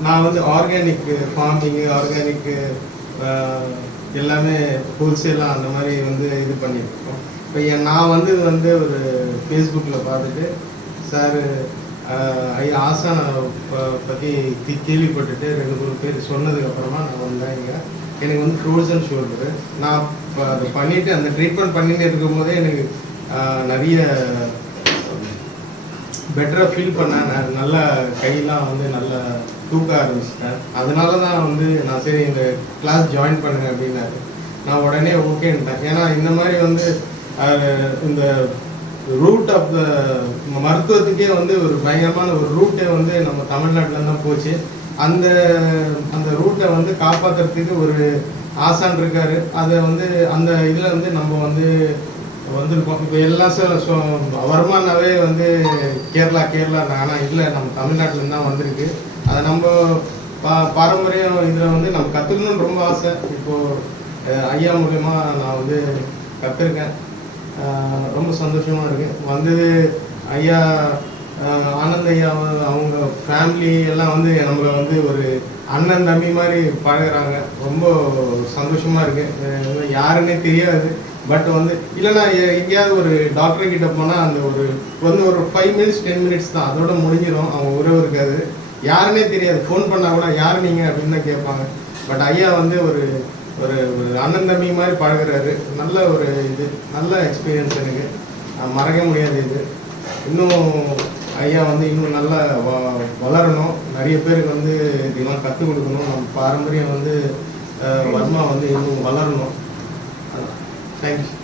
நான் வந்து organic farming organic எல்லாமே ஹோல்சேலாக அந்த மாதிரி வந்து இது பண்ணியிருக்கோம். இப்போ என் நான் வந்து வந்து ஒரு ஃபேஸ்புக்கில் பார்த்துட்டு சார் ஐயா ஆசானை ப- பற்றி கேள்விப்பட்டுட்டு ரெண்டு மூணு பேர் சொன்னதுக்கப்புறமா நான் வந்தேன் இங்கே. எனக்கு வந்து ஃப்ரோசன் ஷோல்டரு நான் இப்போ அதை பண்ணிவிட்டு அந்த ட்ரீட்மெண்ட் பண்ணிட்டு இருக்கும்போதே எனக்கு நிறைய பெட்டராக ஃபீல் பண்ணேன் நான் நல்லா கையெல்லாம் வந்து நல்லா தூக்க ஆரம்பிச்சிட்டேன். அதனால தான் வந்து நான் சரி இந்த கிளாஸ் ஜாயின் பண்ணுங்க அப்படின்னாரு. நான் உடனே ஓகேன்ட்டேன் ஏன்னா இந்த மாதிரி வந்து இந்த ரூட் ஆஃப் த மருத்துவத்துக்கே வந்து ஒரு பயங்கரமான ஒரு ரூட்டே வந்து நம்ம தமிழ்நாட்டில் தான் போச்சு. அந்த அந்த ரூட்டை வந்து காப்பாற்றுறதுக்கு ஒரு ஆசான் இருக்காரு. அதை வந்து அந்த இதில் வந்து நம்ம வந்து வந்திருக்கோம். இப்போ எல்லாம் சார் வருமானாவே வந்து கேரளா கேரளா ஆனால் இல்லை நம்ம தமிழ்நாட்டிலேருந்து தான் வந்திருக்கு. அதை நம்ம பா பாரம்பரியம் இதில் வந்து நம்ம கற்றுக்கணும்னு ரொம்ப ஆசை. இப்போது ஐயா மூலயமா நான் வந்து கற்றுருக்கேன் ரொம்ப சந்தோஷமாக இருக்குது வந்தது ஐயா ஆனந்த் ஐயா அவங்க ஃபேமிலி எல்லாம் வந்து நம்மளை வந்து ஒரு அண்ணன் தம்பி மாதிரி பழகுறாங்க. ரொம்ப சந்தோஷமாக இருக்குது யாருன்னே தெரியாது. பட் வந்து இல்லைன்னா எ- எங்கேயாவது ஒரு டாக்டர் கிட்ட போனால் அந்த ஒரு வந்து ஒரு ஃபைவ் மினிட்ஸ் டென் மினிட்ஸ் தான். அதோட முடிஞ்சிடும் அவங்க உறவு இருக்காது. யாருன்னே தெரியாது. ஃபோன் பண்ணால் கூட யார் நீங்கள் அப்படின்னு தான் கேட்பாங்க. பட் ஐயா வந்து ஒரு ஒரு ஒரு அண்ணன் தம்பி மாதிரி பழகுறாரு. நல்ல ஒரு இது நல்ல எக்ஸ்பீரியன்ஸ் எனக்கு. மறக்க முடியாது இது. இன்னும் ஐயா வந்து இன்னும் நல்லா வ- வளரணும். நிறைய பேருக்கு வந்து இதெல்லாம் கற்றுக் கொடுக்கணும். நம்ம பாரம்பரியம் வந்து வர்மா வந்து இன்னும் வளரணும். Thank you.